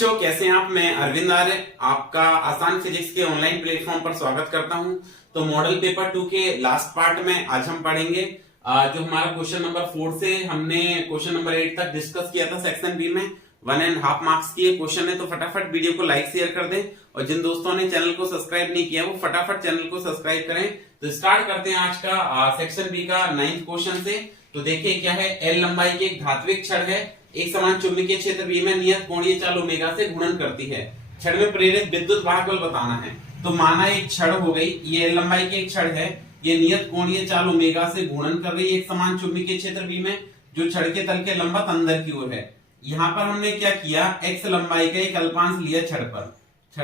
बच्चों, कैसे हैं आप। मैं अरविंद आर्य आपका आसान फिजिक्स के ऑनलाइन प्लेटफॉर्म पर स्वागत करता हूं। तो मॉडल पेपर 2 के लास्ट पार्ट में आज हम पढ़ेंगे जो हमारा क्वेश्चन नंबर 4 से हमने क्वेश्चन नंबर 8 तक डिस्कस किया था सेक्शन बी में 1.5 मार्क्स की क्वेश्चन है। तो फटाफट वीडियो को लाइक शेयर कर दें और जिन दोस्तों ने चैनल को सब्सक्राइब नहीं किया वो फटाफट चैनल को सब्सक्राइब करें। तो स्टार्ट करते हैं आज का सेक्शन बी का 9th क्वेश्चन से। तो देखिए क्या है, एल लंबाई की एक धात्विक छड़ है, एक समान चुंबकीय क्षेत्र बी में नियत कोणीय चाल ओमेगा से घूर्णन करती है। छड़ में प्रेरित विद्युत वाहक बल बताना है। तो माना एक छड़ हो गई, ये एल लंबाई की एक छड़ है, ये नियत कोणीय चाल ओमेगा से घूर्णन कर रही है एक समान चुंबकीय क्षेत्र बी में जो छड़ के तल के लंबवत अंदर की ओर है। यहाँ पर हमने क्या किया, एक्स लंबाई का एक अल्पांश लिया छड़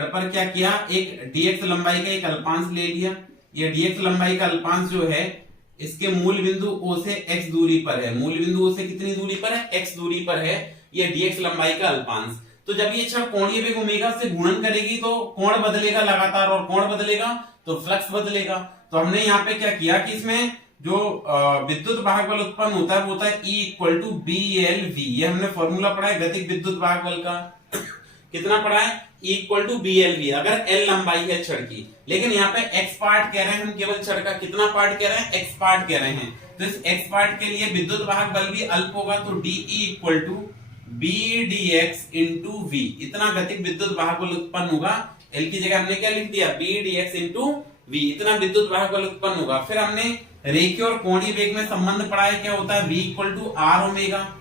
पर क्या किया, एक डीएक्स लंबाई का एक अल्पांश ले लिया। ये डीएक्स लंबाई का अल्पांश जो है इसके मूल बिंदु O से x दूरी पर है। मूल बिंदु O से कितनी दूरी पर है, x दूरी पर है ये dx लंबाई का अल्पांश। तो जब ये छड़ कोणीय वेग ओमेगा से घूर्णन करेगी तो कोण बदलेगा लगातार, और कोण बदलेगा तो फ्लक्स बदलेगा। तो हमने यहाँ पे क्या किया कि इसमें जो विद्युत वाहक बल उत्पन्न होता है वो होता है E = BLV। ये हमने फॉर्मूला पढ़ा है गतिज विद्युत वाहक बल का। कितना पढ़ा है, E = BLV अगर L लंबाई है छड़ की। लेकिन यहाँ पे x पार्ट कह रहे हैं हम, केवल छड़ का कितना पार्ट कह रहे हैं, x पार्ट कह रहे हैं। तो इस x पार्ट के लिए विद्युत वाहक बल भी अल्प होगा। तो DE = BDX × V, इतना गतिज विद्युत वाहक बल उत्पन्न होगा। L की जगह हमने क्या लिख दिया, BDX × V, इतना विद्युत वाहक बल उत्पन्न होगा। फिर हमने रेखीय और कोणीय वेग में संबंध पढ़ा है, क्या होता है, V = R omega.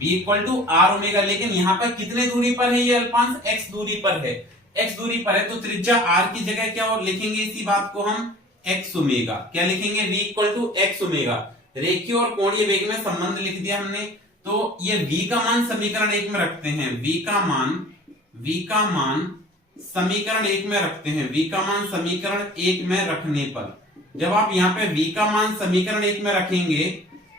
V = R omega, लेकिन यहाँ पर कितने दूरी पर है ये अल्पांश, x दूरी पर है। x दूरी पर है तो त्रिज्या r की जगह क्या और लिखेंगे, इसी बात को हम x ओमेगा। क्या लिखेंगे, V = x ओमेगा। रेखीय और कोणीय वेग में संबंध लिख दिया हमने। तो ये v का मान समीकरण 1 में रखते हैं। v का मान समीकरण 1 में रखते हैं। v का मान समीकरण 1 में रखने पर जब आप यहाँ पे v का मान समीकरण 1 में रखेंगे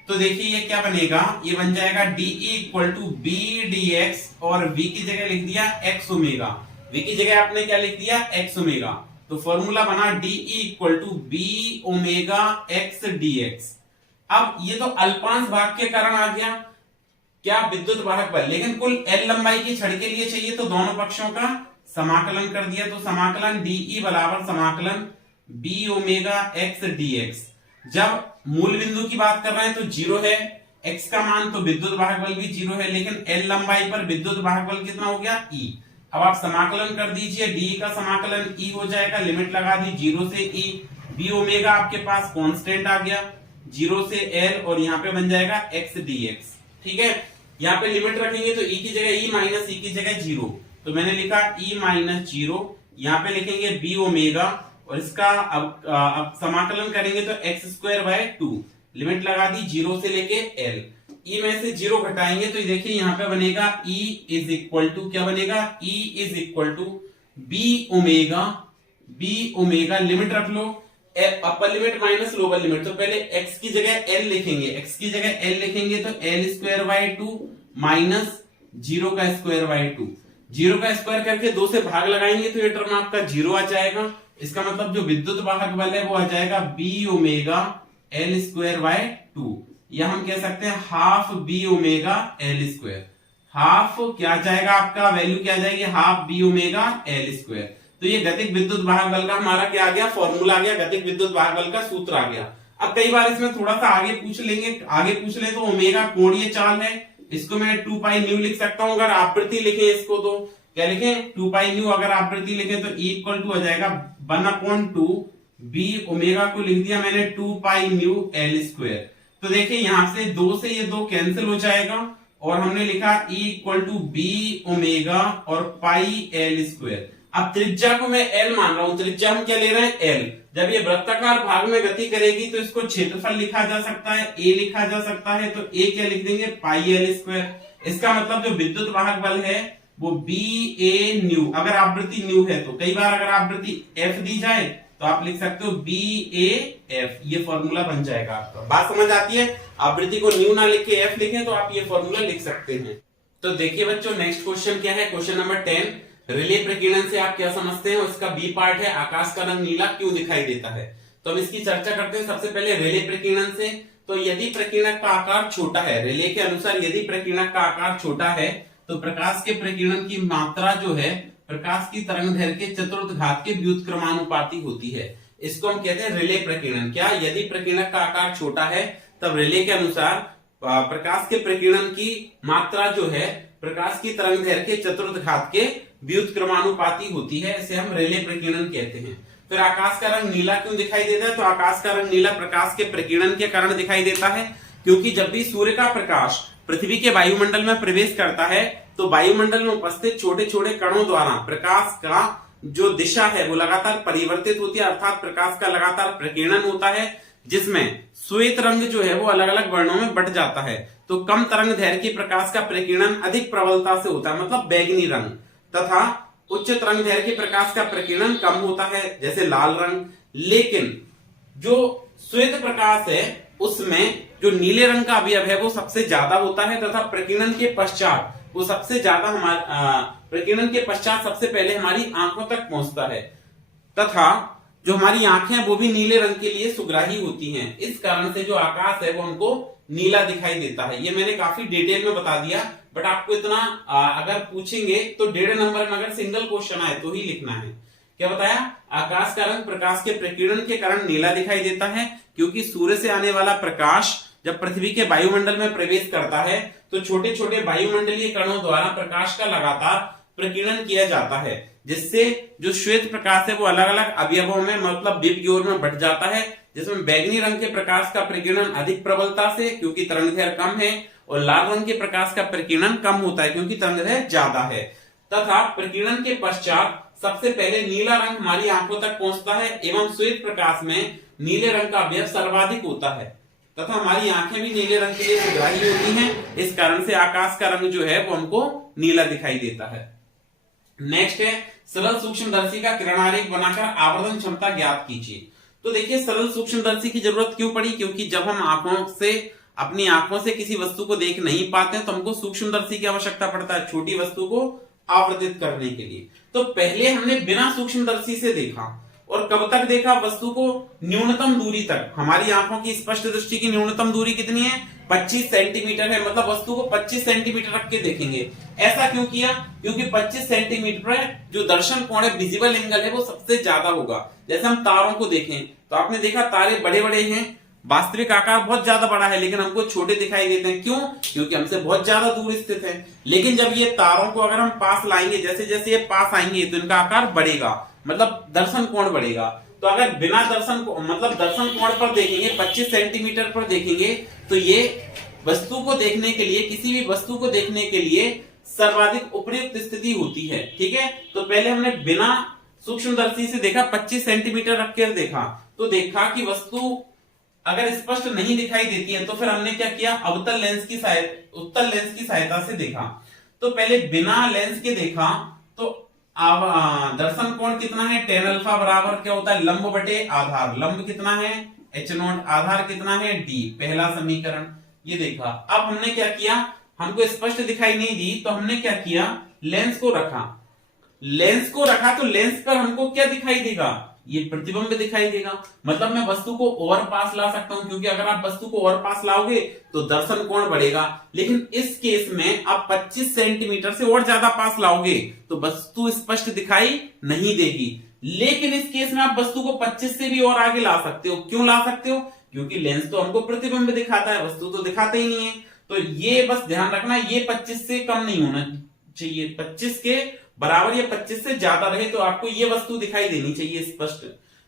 तो देखिए ये क्या बनेगा, ये बन जाएगा DE = BDX और v की जगह लिख दिया x ओमेगा। v की जगह आपने क्या लिख दिया, x ओमेगा। तो फॉर्मूला बना DE = B omega x dx। अब ये तो अल्पांश भाग के कारण आ गया क्या, विद्युत वाहक बल। लेकिन कुल L लंबाई की छड़ के लिए चाहिए तो दोनों पक्षों का समाकलन कर दिया। तो समाकलन DE = समाकलन B ओमेगा x dx। जब मूल बिंदु की बात कर रहे हैं तो 0 है x का मान, तो विद्युत वाहक बल भी 0 है। लेकिन L लंबाई पर विद्युत वाहक बल कितना हो गया, E। अब आप समाकलन कर दीजिए, D का समाकलन E हो जाएगा, लिमिट लगा दी 0 से E। B ओमेगा आपके पास कांस्टेंट आ गया 0 से L और यहाँ पे बन जाएगा x dx। ठीक है, यहाँ पे लिमिट रखेंगे तो E की जगह E माइनस E की जगह 0। तो मैंने लिखा E - 0, यहाँ पे लिखेंगे B ओमेगा और इसका अब समाकलन करेंगे तो x² / 2, लिमिट लगा दी 0 से लेके L। E में से 0 घटाएंगे तो देखिए यहाँ पे बनेगा E = क्या बनेगा, E = B ओमेगा। लिमिट रख लो, upper limit minus lower limit. तो पहले x की जगह L लिखेंगे, x की जगह L लिखेंगे तो L² / 2 माइनस 0 का स्क्वायर / 2। 0 का स्क्वायर करके 2 से भाग लगाएंगे तो ये टर्म आपका 0 आ जाएगा। इसका मतलब जो विद्युत वाहक बल है वो आ जाएगा B ओमेगा L² / 2, या हम कह सकते हैं half B omega L²। Half क्या जाएगा आपका, वैल्यू क्या जाएगी, हाफ B ओमेगा L²। तो ये गतिज विद्युत वाहक बल का हमारा क्या आ गया, फॉर्मूला आ गया, गतिज विद्युत वाहक बल का सूत्र आ गया। अब कई बार इसमें थोड़ा सा आगे पूछ ले तो ओमेगा कोणीय चाल है, इसको मैं 2πν लिख सकता हूं। अगर आवृत्ति लिखे इसको तो क्या लिखें, 2πν। अगर आवृत्ति लिखें तो E = आ जाएगा 1/2 B ओमेगा को लिख दिया मैंने 2πν L²। तो देखिए यहां से 2 से ये 2 कैंसिल हो जाएगा और हमने लिखा E = B ओमेगा और पाई L²। अब त्रिज्या को मैं L मान रहा हूं, त्रिज्या हम क्या ले रहे हैं, L। जब ये वृत्ताकार भाग में गति करेगी तो इसको क्षेत्रफल लिखा जा सकता है, A लिखा जा सकता है। तो A क्या लिख देंगे, पाई L²। इसका मतलब जो विद्युत वाहक बल है वो BAν, अगर आवृत्ति न्यू है तो। कई बार अगर आवृत्ति F दी जाए तो आप लिख सकते हो BAF, ये फॉर्मूला बन जाएगा आपका। बात समझ आती है, आवृत्ति को न्यू ना लिख के F लिखें तो आप ये फॉर्मूला लिख सकते हैं। तो देखिए बच्चों, नेक्स्ट क्वेश्चन क्या है, क्वेश्चन नंबर 10। रिले प्रकीर्णन से आप क्या समझते हैं, उसका बी पार्ट है आकाश का रंग नीला क्यों दिखाई देता है। तो हम इसकी चर्चा करते हैं सबसे पहले रिले प्रकीर्णन से। तो यदि प्रकीर्णक का आकार छोटा है, रिले के अनुसार यदि प्रकीर्णक का आकार छोटा है तो प्रकाश के प्रकीर्णन की मात्रा जो है प्रकाश की तरंगदैर्घ्य के चतुर्थ घात के व्युत्क्रमानुपाती होती है। इसको हम कहते हैं रिले प्रकीर्णन। क्या? यदि प्रकीर्णक का आकार छोटा है तब रिले के अनुसार प्रकाश के प्रकीर्णन की मात्रा जो है प्रकाश की तरंगदैर्घ्य के चतुर्थ घात के व्युत्क्रमानुपाती होती है। इसे हम रिले प्रकीर्णन कहते हैं। फिर आकाश का रंग नीला क्यों दिखाई देता है? तो आकाश का रंग नीला प्रकाश के प्रकीर्णन के कारण दिखाई देता है, क्योंकि जब भी सूर्य का प्रकाश पृथ्वी के वायुमंडल में प्रवेश करता है तो वायुमंडल में उपस्थित छोटे छोटे कणों द्वारा प्रकाश का जो दिशा है वो लगातार परिवर्तित होती है, अर्थात प्रकाश का लगातार प्रकीर्णन होता है, जिसमें श्वेत रंग जो है वो अलग अलग वर्णों में बंट जाता है। तो कम तरंगदैर्घ्य की प्रकाश का प्रकीर्णन अधिक प्रबलता से होता है, मतलब बैगनी रंग, तथा उच्च तरंगदैर्घ्य के प्रकाश का प्रकीर्णन कम होता है, जैसे लाल रंग। लेकिन जो श्वेत प्रकाश है उसमें जो नीले रंग का अवयव है वो सबसे ज्यादा होता है, तथा प्रकीर्णन के पश्चात वो सबसे ज्यादा प्रकीर्णन के पश्चात सबसे पहले हमारी आंखों तक पहुंचता है, तथा जो हमारी आंखें वो भी नीले रंग के लिए सुग्राही होती हैं। इस कारण से जो आकाश है वो हमको नीला दिखाई देता है। ये मैंने काफी डिटेल में बता दिया, बट आपको इतना अगर पूछेंगे तो 1.5 नंबर में अगर सिंगल क्वेश्चन आए तो ही लिखना है। क्या बताया? आकाश का रंग प्रकाश के प्रकीर्णन के कारण नीला दिखाई देता है, क्योंकि सूर्य से आने वाला प्रकाश जब पृथ्वी के वायुमंडल में प्रवेश करता है तो छोटे छोटे वायुमंडलीय कणों द्वारा प्रकाश का लगातार प्रकीर्णन किया जाता है, जिससे जो श्वेत प्रकाश है वो अलग अलग अवयवों में, मतलब विप की ओर में बंट जाता है, जिसमें बैगनी रंग के प्रकाश का प्रकीर्णन अधिक प्रबलता से, क्योंकि तरंगदैर्घ्य कम है, और लाल रंग के प्रकाश का प्रकीर्णन कम होता है, क्योंकि तरंगदैर्घ्य ज्यादा है। तथा प्रकीर्णन के पश्चात सबसे पहले नीला रंग हमारी आंखों तक पहुंचता है, एवं श्वेत प्रकाश में नीले रंग का अवयव सर्वाधिक होता है, तथा हमारी आंखें भी नीले रंग के लिए सुग्राही होती हैं। इस कारण से आकाश का रंग जो है वो हमको नीला दिखाई देता है। नेक्स्ट है सरल सूक्ष्मदर्शी का किरणारेख बनाकर आवर्धन क्षमता ज्ञात कीजिए। तो देखिए, सरल सूक्ष्मदर्शी की जरूरत क्यों पड़ी? क्योंकि जब हम अपनी आंखों से किसी वस्तु को देख नहीं पाते तो हमको सूक्ष्मदर्शी की आवश्यकता पड़ता है, छोटी वस्तु को आवृत्त करने के लिए। तो पहले हमने बिना सूक्ष्मदर्शी से देखा, और कब तक देखा? वस्तु को न्यूनतम दूरी तक। हमारी आंखों की स्पष्ट दृष्टि की न्यूनतम दूरी कितनी है? 25 सेंटीमीटर है, मतलब वस्तु को 25 सेंटीमीटर रख के देखेंगे। ऐसा क्यों किया? क्योंकि 25 सेंटीमीटर पर जो दर्शन कोण है, विजिबल एंगल है, वो सबसे ज्यादा होगा। जैसे हम तारों को देखें तो आपने देखा तारे बड़े बड़े हैं, वास्तविक आकार बहुत ज्यादा बड़ा है, लेकिन हमको छोटे दिखाई देते हैं। क्यों? क्योंकि हमसे बहुत ज्यादा दूर स्थित है। लेकिन जब ये तारों को अगर हम पास लाएंगे, जैसे जैसे ये पास आएंगे तो इनका आकार बढ़ेगा, मतलब दर्शन कोण बढ़ेगा। तो अगर बिना दर्शन कोण पर देखेंगे, 25 सेंटीमीटर पर देखेंगे, तो ये वस्तु को देखने के लिए, किसी भी वस्तु को देखने के लिए सर्वाधिक उपयुक्त स्थिति होती है। ठीक है, तो पहले हमने बिना सूक्ष्मदर्शी से देखा, 25 सेंटीमीटर रख कर देखा, तो देखा कि वस्तु अगर स्पष्ट नहीं दिखाई देती है, तो फिर हमने क्या किया? उत्तल लेंस की सहायता से देखा। तो पहले बिना लेंस के देखा, तो दर्शन कोण कितना है? tan अल्फा बराबर क्या होता है? लंब बटे आधार। लंब कितना है? h0। आधार कितना है? d। पहला समीकरण ये देखा। अब हमने क्या किया? हमको स्पष्ट दिखाई नहीं दी, तो हमने क्या किया? लेंस को रखा तो लेंस पर हमको क्या दिखाई देगा? ये प्रतिबिंब दिखाई देगा। मतलब मैं वस्तु को ओवर पास ला सकता हूं, क्योंकि अगर आप वस्तु को ओवर पास लाओगे तो दर्शन कोण बढ़ेगा। लेकिन इस केस में आप 25 सेंटीमीटर से और ज्यादा पास लाओगे तो वस्तु स्पष्ट दिखाई नहीं देगी। लेकिन इस केस में आप वस्तु को 25 से भी और आगे ला सकते हो। क्यों ला सकते हो? क्योंकि लेंस तो हमको प्रतिबिंब दिखाता है, वस्तु तो दिखाता ही नहीं है। तो ये बस ध्यान रखना, ये 25 से कम नहीं होना चाहिए, 25 के बराबर या 25 से ज्यादा रहे तो आपको ये वस्तु दिखाई देनी चाहिए स्पष्ट।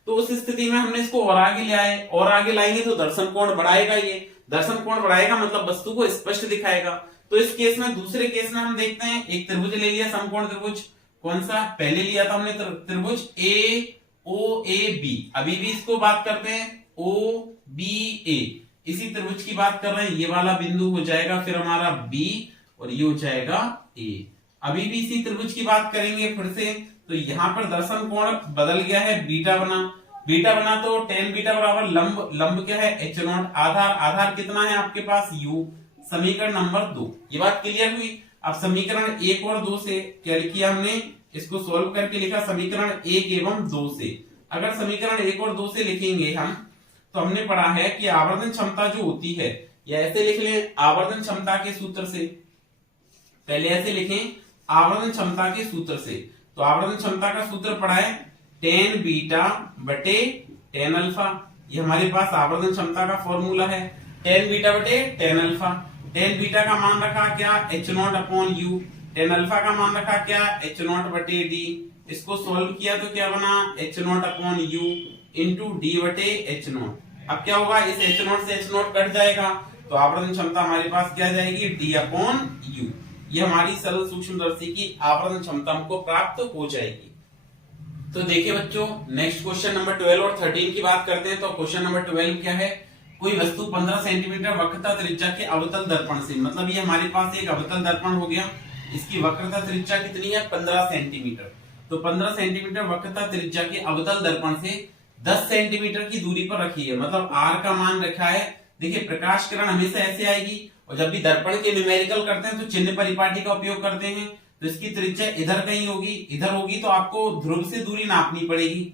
तो उस स्थिति में हमने इसको और आगे ले आए, और आगे लाएंगे तो दर्शन कोण बढ़ाएगा। ये दर्शन कोण बढ़ाएगा मतलब वस्तु को स्पष्ट दिखाएगा। तो इस केस में, दूसरे केस में हम देखते हैं, एक त्रिभुज ले लिया, समकोण त्रिभुज। कौन सा? पहले लिया था हमने त्रिभुज AOAB। अभी भी इसको बात करते हैं OBA, इसी त्रिभुज की बात कर रहे हैं। ये वाला बिंदु हो जाएगा फिर हमारा B, और ये हो जाएगा A। अभी भी इसी त्रिभुज की बात करेंगे फिर से। तो यहाँ पर दर्शन कोण बदल गया है, बीटा बना तो tan बीटा बराबर लंब क्या है? h0। आधार कितना है आपके पास? u। समीकरण नंबर 2। ये बात क्लियर हुई। अब समीकरण 1 और 2 से क्या किया हमने? इसको सोल्व करके लिखा समीकरण 1 एवं 2 से। अगर समीकरण 1 और 2 से लिखेंगे हम, तो हमने पढ़ा है कि आवर्धन क्षमता जो होती है, या ऐसे लिख लें, आवर्धन क्षमता के सूत्र से पहले ऐसे लिखें आवर्धन क्षमता के सूत्र से। तो आवर्धन क्षमता का सूत्र पढ़ा है tan बीटा बटे tan अल्फा। ये हमारे पास आवर्धन क्षमता का फॉर्मूला है, tan बीटा बटे tan अल्फा। tan बीटा का मान रखा क्या h0 upon u, tan alpha का मान रखा क्या h0 बटे d। इसको सॉल्व किया तो क्या बना h0 upon u into D बटे h0। अब क्या होगा, इस h0 से h0 कट जाएगा तो आवर्धन क्षमता हमारे पास क्या जाएगी d अपॉन u। ये हमारी सरल सूक्ष्मदर्शी की आवर्धन क्षमता हमको प्राप्त हो जाएगी। तो देखिए बच्चों, नेक्स्ट क्वेश्चन नंबर 12 और 13 की बात करते हैं। तो क्वेश्चन नंबर 12 क्या है, कोई वस्तु 15 सेंटीमीटर वक्रता त्रिज्या के अवतल दर्पण से, मतलब ये हमारे पास एक अवतल दर्पण हो गया, इसकी वक्रता त्रिज्या कितनी है 15 सेंटीमीटर। तो 15 सेंटीमीटर वक्रता त्रिज्या के अवतल दर्पण से 10 सेंटीमीटर की दूरी पर रखी है, मतलब r का मान रखा है। देखिए प्रकाश किरण हमेशा ऐसे आएगी, और जब भी दर्पण के न्यूमेरिकल करते हैं तो चिन्ह परिपाटी का उपयोग करते हैं। तो इसकी त्रिज्या इधर कहीं होगी, इधर होगी, तो आपको ध्रुव से दूरी नापनी पड़ेगी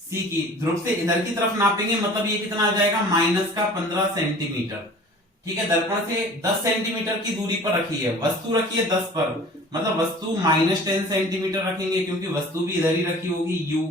C की। ध्रुव से इधर की तरफ नापेंगे, मतलब ये कितना आ जाएगा -15 सेंटीमीटर। ठीक है, दर्पण से 10 सेंटीमीटर की दूरी पर रखी है, वस्तु रखी है 10 पर, मतलब वस्तु -10 सेंटीमीटर रखेंगे, क्योंकि वस्तु भी इधर ही रखी होगी u।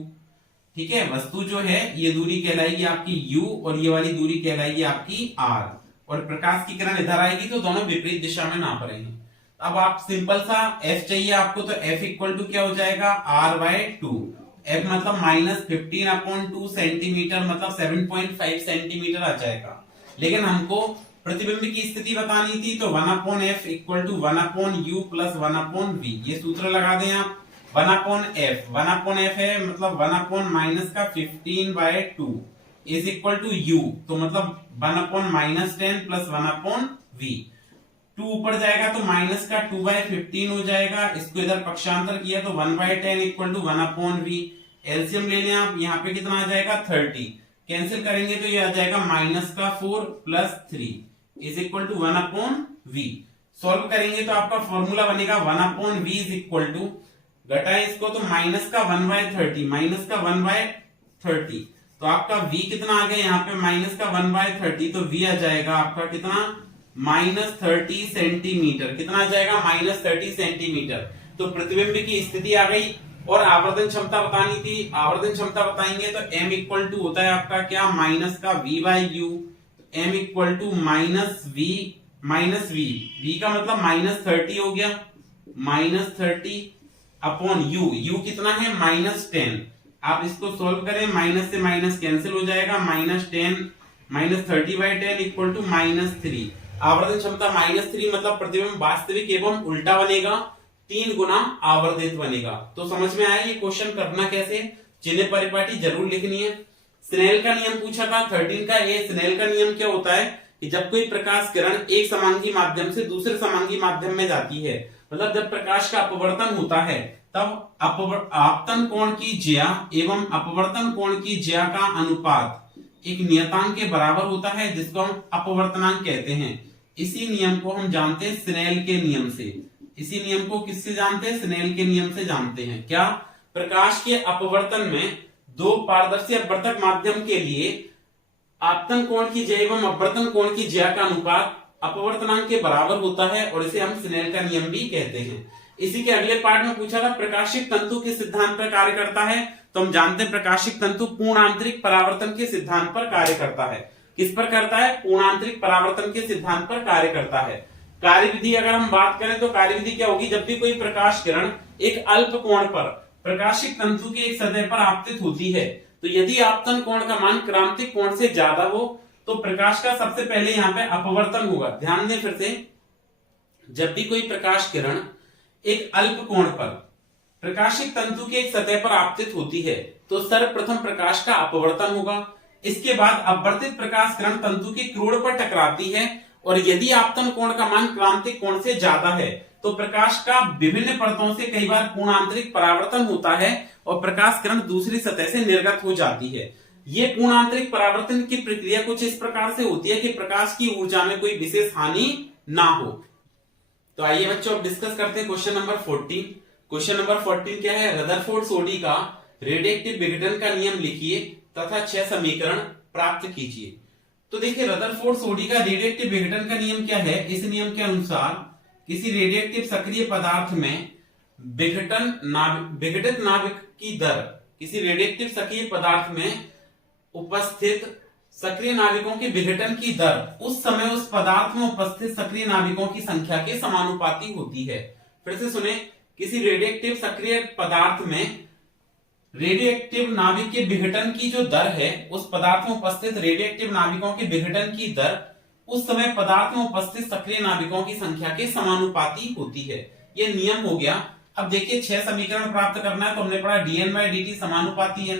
ठीक है, वस्तु जो है ये दूरी कहलाएगी आपकी u और ये वाली दूरी कहलाएगी आपकी r, और प्रकाश की किरण इधर आएगी तो दोनों विपरीत दिशा में नाप रहे हैं। अब आप सिंपल सा f चाहिए आपको, तो f इक्वल टू क्या हो जाएगा r/2। f मतलब -15 अपॉन 2 सेंटीमीटर, मतलब 7.5 सेंटीमीटर आ जाएगा। लेकिन हमको प्रतिबिंब की स्थिति बतानी थी, तो 1/f equal to 1/u plus 1/v। ये सूत्र लगा दें आप, 1/f है, मतलब 1/-15/2 इज इक्वल टू u, तो मतलब 1/-10 प्लस 1/v। 2 ऊपर जाएगा तो माइनस का 2/15 हो जाएगा, इसको इधर पक्षांतर किया तो 1/10 इक्वल टू 1/v। एलसीएम ले लें आप, यहाँ पे कितना आ जाएगा 30, कैंसिल करेंगे तो ये आ जाएगा -4 plus 3 is equal to 1/v। Solve करेंगे तो आपका फॉर्मूला बनेगा 1/v इज इक्वल टू, घटाए इसको तो -1/30, -1/30, तो आपका v कितना आ गया यहाँ पे -1/30, तो v आ जाएगा आपका कितना -30 सेंटीमीटर। कितना आ जाएगा -30 सेंटीमीटर। तो प्रतिबिंब की स्थिति आ गई, और आवर्धन क्षमता बतानी थी। आवर्धन क्षमता बताएंगे तो m इक्वल टू होता है आपका क्या -v/u, m equal to -v का मतलब -30 हो गया, -30 अपॉन u, u कितना है -10। आप इसको सोल्व करें, माइनस से माइनस कैंसिल हो जाएगा, -30/10 इक्वल टू -3। आवर्धन क्षमता -3, मतलब प्रतिबिंब वास्तविक एवं उल्टा बनेगा, 3 गुना आवर्धित बनेगा। तो समझ में आया ये क्वेश्चन करना कैसे, चिन्ह परिपाटी जरूर लिखनी है। स्नेल का नियम पूछा था 13 का। ये स्नेल का नियम क्या होता है कि जब कोई प्रकाश किरण एक समांगी माध्यम से दूसरे समांगी माध्यम में जाती है, मतलब जब प्रकाश का अपवर्तन होता है, तब आपतन कोण की ज्या एवं अपवर्तन कोण की ज्या का अनुपात एक नियतांक के बराबर होता है, जिसको हम अपवर्तनांक कहते हैं। इसी नियम को हम जानते हैं स्नेल के नियम से। इसी नियम को किससे जानते हैं, स्नेल के नियम से जानते हैं। क्या, प्रकाश के अपवर्तन में दो पारदर्शी अपवर्तक माध्यम के लिए आपतन कोण की ज्या एवं अपवर्तन कोण की ज्या का अनुपात अपवर्तनांक के बराबर होता है, और इसे हम स्नेल का नियम भी कहते हैं। इसी के अगले पार्ट में पूछा था प्रकाशिक तंतु के सिद्धांत पर कार्य करता है, तो हम जानते हैं प्रकाशिक तंतु पूर्ण आंतरिक परावर्तन के सिद्धांत पर कार्य करता है। किस पर करता है, पूर्ण आंतरिक परावर्तन के सिद्धांत पर कार्य करता है। कार्यविधि अगर हम बात करें तो कार्यविधि क्या होगी, जब भी कोई प्रकाश किरण एक अल्प कोण पर प्रकाशिक तंतु की एक सतह पर आपतित होती है, तो यदि आपतन कोण का मान क्रांतिक कोण से ज्यादा हो तो प्रकाश का सबसे पहले यहाँ पे अपवर्तन होगा। ध्यान दें फिर से, जब भी कोई प्रकाश किरण एक अल्प कोण पर प्रकाशिक तंतु की एक सतह पर आपतित होती है, तो सर्वप्रथम प्रकाश का अपवर्तन होगा। इसके बाद अपवर्तित प्रकाश किरण तंतु के क्रोड़ पर टकराती है, और यदि आपतन कोण का मान क्रांतिक कोण से ज्यादा है तो प्रकाश का विभिन्न परतों से कई बार पूर्ण आंतरिक परावर्तन होता है, और प्रकाश किरण दूसरी सतह से निर्गत हो जाती है। ये पूर्ण आंतरिक परावर्तन की प्रक्रिया कुछ इस प्रकार से होती है कि प्रकाश की ऊर्जा में कोई विशेष हानि ना हो। तो आइए बच्चों अब डिस्कस करते हैं क्वेश्चन नंबर 14। क्वेश्चन नंबर 14 क्या है, रदरफोर्ड सोडी का रेडिएटिव विघटन का नियम लिखिए तथा 6 समीकरण प्राप्त कीजिए। तो देखिए रदरफोर्ड सोडी का रेडिएटिव विघटन का नियम क्या है। इस नियम के अनुसार किसी रेडियोएक्टिव सक्रिय पदार्थ में विघटित नाभिक की दर, किसी रेडियोएक्टिव सक्रिय पदार्थ में उपस्थित सक्रिय नाभिकों के विघटन की दर उस समय उस पदार्थ में उपस्थित सक्रिय नाभिकों की संख्या के समानुपाती होती है। फिर से सुने, किसी रेडियोएक्टिव सक्रिय पदार्थ में रेडियोएक्टिव नाभिक के विघटन की जो दर है, उस पदार्थ में उपस्थित रेडियोएक्टिव नाभिकों के विघटन की दर उस समय पदार्थ में उपस्थित सक्रिय नाभिकों की संख्या के समानुपाती होती है। ये नियम हो गया। अब देखिए 6 समीकरण प्राप्त करना है तो हमने पढ़ा dN/dt समानुपाती n,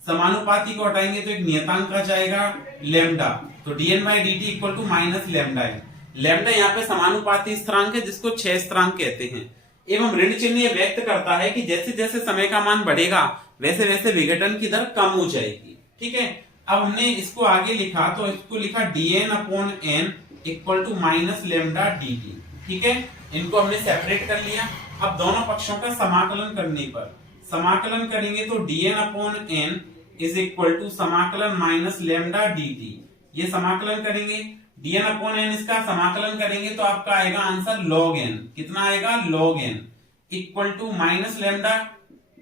समानुपाती को हटाएंगे तो एक नियतांक आ जाएगा लैम्डा, तो dN/dt equal to minus lambda है। लैम्डा यहाँ पे समानुपाती स्थिरांक है जिसको 6 स्थिरांक कहते हैं। एवं ऋण चिन्ह ये व्यक्त करता है कि जैसे जैसे समय का मान बढ़ेगा वैसे वैसे विघटन की दर कम हो जाएगी। ठीक है, अब हमने इसको आगे लिखा तो इसको लिखा dN/n equal to minus lambda dt। ठीक है, इनको हमने सेपरेट कर लिया। अब दोनों पक्षों का समाकलन करने पर समाकलन करेंगे तो dN/n इज इक्वल टू समाकलन माइनस लैम्डा dt। ये समाकलन करेंगे dN/n, इसका समाकलन करेंगे तो आपका आएगा आंसर log n। कितना आएगा? log n equal to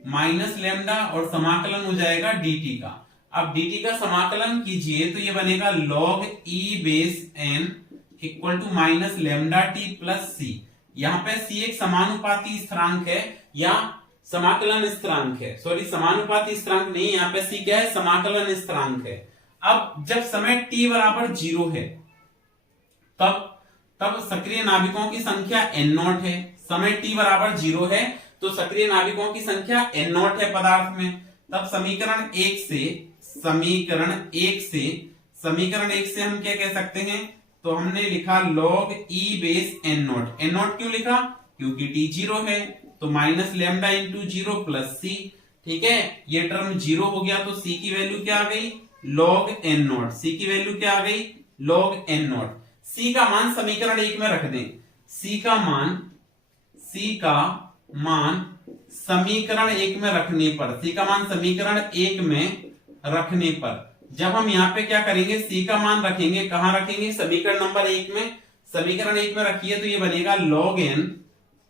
minus lambda और समाकलन हो जाएगा dt का। अब dt का समाकलन कीजिए तो ये बनेगा log e base n equal to minus lambda t plus c। यहाँ पे c एक समानुपाती स्थिरांक है या समाकलन स्थिरांक है, सॉरी समानुपाती स्थिरांक नहीं, यहाँ पे c क्या है? समाकलन स्थिरांक है। अब जब समय t बराबर 0 है तब सक्रिय नाभिकों की संख्या n0 है। समय t बराबर 0 है तो सक्रिय नाभिकों की संख्या n0 है पदार्थ में। तब समीकरण 1 से हम क्या कह सकते हैं? तो हमने लिखा log e base n0। n0 क्यों लिखा? क्योंकि t 0 है, तो minus lambda into 0 plus c। ठीक है, ये टर्म 0 हो गया तो c की वैल्यू क्या आ गई? log n0। c की वैल्यू क्या आ गई? log n0। c का मान समीकरण 1 में रख दें। c का मान समीकरण 1 में रखने पर, c का मान समीकरण 1 में रखने पर जब हम यहाँ पे क्या करेंगे? c का मान रखेंगे, कहां रखेंगे? समीकरण नंबर 1 में। समीकरण 1 में रखिए तो ये बनेगा log n,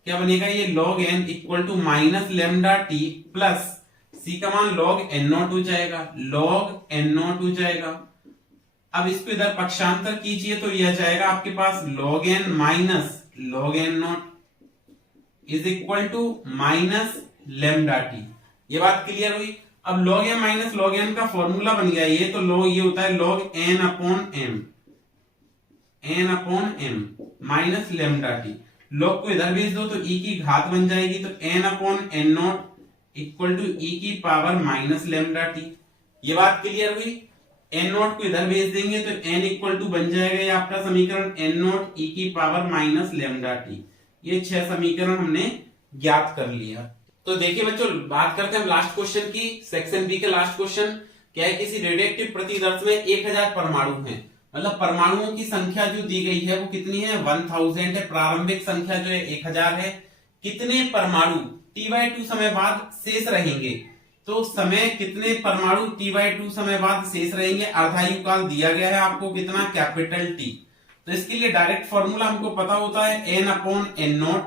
क्या बनेगा? ये log n equal to minus lambda t plus c का मान log n0 हो जाएगा, log n0 हो जाएगा। अब इसको इधर पक्षांतर कीजिए तो यह जाएगा आपके पास log n minus log n0 is equal to minus lambda t। ये बात क्लियर हुई। अब log m minus log n का फॉर्मूला बन गया ये, तो log ये होता है log n upon m minus lambda t। log को इधर भेज दो तो e की घात बन जाएगी, तो n upon n0 equal to e की पावर माइनस लैम्डा t। ये बात क्लियर हुई। n0 को इधर भेज देंगे तो n इक्वल टू बन जाएगा ये आपका समीकरण n0 e की पावर माइनस लैम्डा t। ये 6 समीकरण हमने ज्ञात कर लिया। तो देखिए बच्चों, बात करते हैं लास्ट क्वेश्चन की। सेक्शन बी के लास्ट क्वेश्चन क्या है? किसी रेडियोएक्टिव प्रतिदर्श में 1000 परमाणु हैं, मतलब परमाणुओं की संख्या जो दी गई है वो कितनी है? 1000 है। प्रारंभिक संख्या जो है 1000 है। कितने परमाणु t/2 समय बाद शेष रहेंगे? तो समय कितने परमाणु t/2 समय बाद शेष रहेंगे? अर्धायु काल दिया गया है आपको कितना? Capital T। तो इसके लिए डायरेक्ट फॉर्मूला हमको पता होता है n upon n0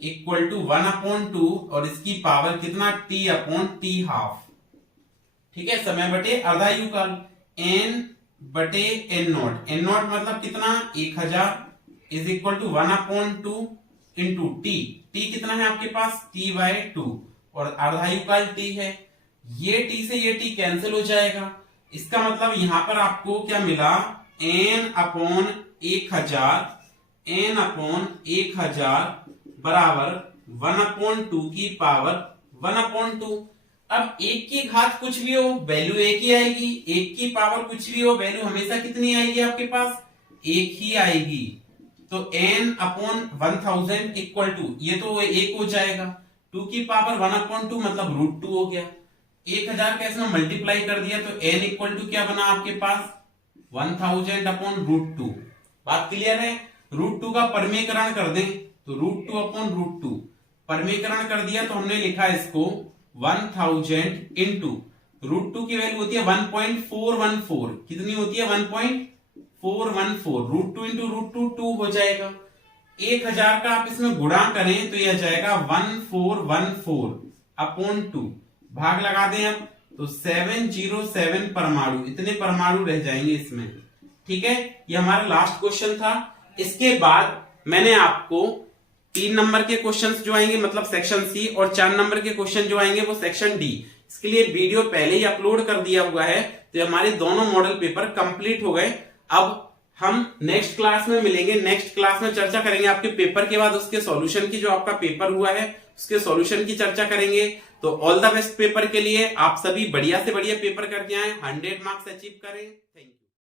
equal to 1/2 और इसकी पावर कितना? t upon t half. ठीक है, समय बटे अर्धायु काल n बटे n0। n0 मतलब कितना? 1000 is equal to 1/2 into t। t कितना है आपके पास? t/2 और अर्धायु काल t है। ये t से ये t कैंसिल हो जाएगा। इसका मतलब यहां पर आपको क्या मिला? n अपॉन 1000 बराबर 1/2 की पावर 1/2। अब एक की घात कुछ भी हो वैल्यू एक ही आएगी, एक की पावर कुछ भी हो वैल्यू हमेशा कितनी आएगी आपके पास? एक ही आएगी। तो n अपॉन 1000 इक्वल टू, ये तो एक हो जाएगा, 2 की पावर 1/2 मतलब √2 हो गया। 1000 का इसमें मल्टीप्लाई कर दिया तो n इक्वल टू क्या बना आपके पास? 1000 अपॉन √2। बात क्लियर है? √2 का परमीकरण कर दें तो √2 अपॉन √2 परमीकरण कर दिया तो हमने लिखा इसको 1000 इंटू √2 की वैल्यू होती है 1.414। कितनी होती है? 1.414। √2 इंटू √2 2 हो जाएगा। 1000 का आप इसमें गुणा करें तो यह जाएगा 1414 अपॉन 2, भाग लगा दें अब तो 707 परमाणु, इतने परमाणु रह जाएंगे इसमें। ठीक है, ये हमारा लास्ट क्वेश्चन था। इसके बाद मैंने आपको 3 नंबर के क्वेश्चंस जो आएंगे मतलब सेक्शन सी, और 4 नंबर के क्वेश्चन जो आएंगे वो सेक्शन डी, इसके लिए वीडियो पहले ही अपलोड कर दिया हुआ है। तो हमारे दोनों मॉडल पेपर कंप्लीट हो गए। अब हम नेक्स्ट क्लास में मिलेंगे, नेक्स्ट क्लास में चर्चा करेंगे आपके पेपर के बाद उसके सॉल्यूशन की, जो आपका पेपर हुआ है उसके सॉल्यूशन की चर्चा करेंगे। तो ऑल द बेस्ट पेपर के लिए, आप सभी बढ़िया से बढ़िया पेपर करके आए, 100 मार्क्स अचीव करें। Thank you.